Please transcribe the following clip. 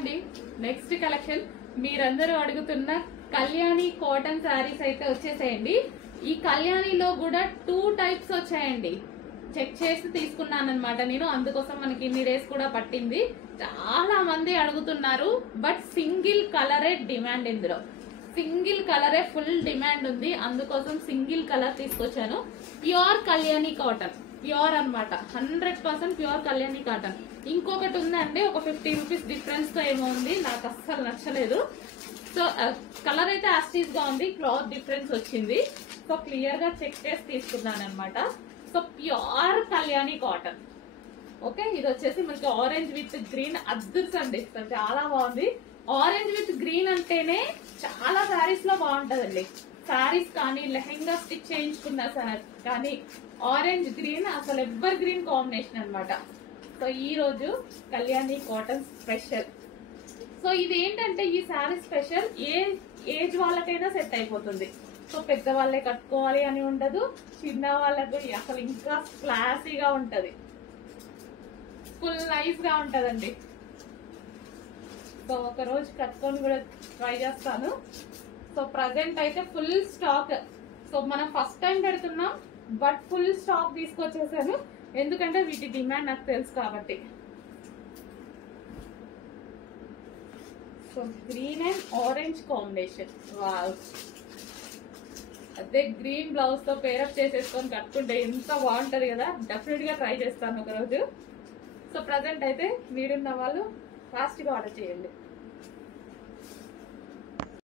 అండి, next collection మీరందరూ అడుగుతున్న కళ్యాణి కాటన్ శారీస్ అయితే వచ్చేసాయండి. ఈ కళ్యాణిలో కూడా 2 టైప్స్ వచ్చాయండి. చెక్ చేసి తీసుకున్నాను అనమాట నేను, అందుకోసం మనకి ఇన్ని డేస్ కూడా పట్టింది. చాలా మంది అడుగుతున్నారు, బట్ సింగిల్ కలరే డిమాండ్. ఇందులో సింగిల్ కలరే ఫుల్ డిమాండ్ ఉంది, అందుకోసం సింగిల్ కలర్ తీసుకొచ్చాను. ప్యూర్ కళ్యాణి కాటన్, ప్యూర్ అనమాట, 100% ప్యూర్ కళ్యాణి కాటన్. ఇంకొకటి ఉందండి, ఒక 50 రూపీస్ డిఫరెన్స్ తో ఏమో ఉంది, నాకు అస్సలు నచ్చలేదు. సో కలర్ అయితే యాస్టీస్ గా ఉంది, క్లాత్ డిఫరెన్స్ వచ్చింది. సో క్లియర్ గా చెక్ చేసి తీసుకున్నాను అనమాట. So pure Kalyani cotton. Okay, ఇది వచ్చేసి మనకి ఆరెంజ్ విత్ గ్రీన్ అద్దుర్సండి, చాలా బాగుంది. ఆరెంజ్ విత్ గ్రీన్ అంటేనే చాలా శారీస్ లో బాగుంటదండి. శారీస్ కానీ లెహెంగా స్టిచ్ చేయించుకున్న కానీ ఆరెంజ్ గ్రీన్ అసలు ఎవర్ గ్రీన్ కాంబినేషన్ అనమాట. సో ఈ రోజు కళ్యాణి కాటన్ స్పెషల్. సో ఇది ఏంటంటే ఈ శారీ స్పెషల్, ఏ ఏజ్ వాళ్ళకైనా సెట్ అయిపోతుంది. సో పెద్ద వాళ్ళే కట్టుకోవాలి అని ఉండదు, చిన్న వాళ్ళకు అసలు ఇంకా క్లాసీగా ఉంటది, ఫుల్ నైస్ గా ఉంటదండి. సో ఒక రోజు కట్టుకొని కూడా ట్రై చేస్తాను. సో ప్రజెంట్ అయితే ఫుల్ స్టాక్. సో మనం ఫస్ట్ టైం పెడుతున్నాం, బట్ ఫుల్ స్టాక్ తీసుకొచ్చేసాను, ఎందుకంటే వీటి డిమాండ్ నాకు తెలుసు కాబట్టి. So green and orange combination, wow. అదే గ్రీన్ బ్లౌజ్ తో పేరప్ చేసేసుకొని కట్టుకుంటే ఎంత బాగుంటది కదా. డెఫినెట్ గా ట్రై చేస్తాను ఒక రోజు. సో ప్రజెంట్ అయితే మీరున్న వాళ్ళు ఫాస్ట్ గా ఆర్డర్ చేయండి.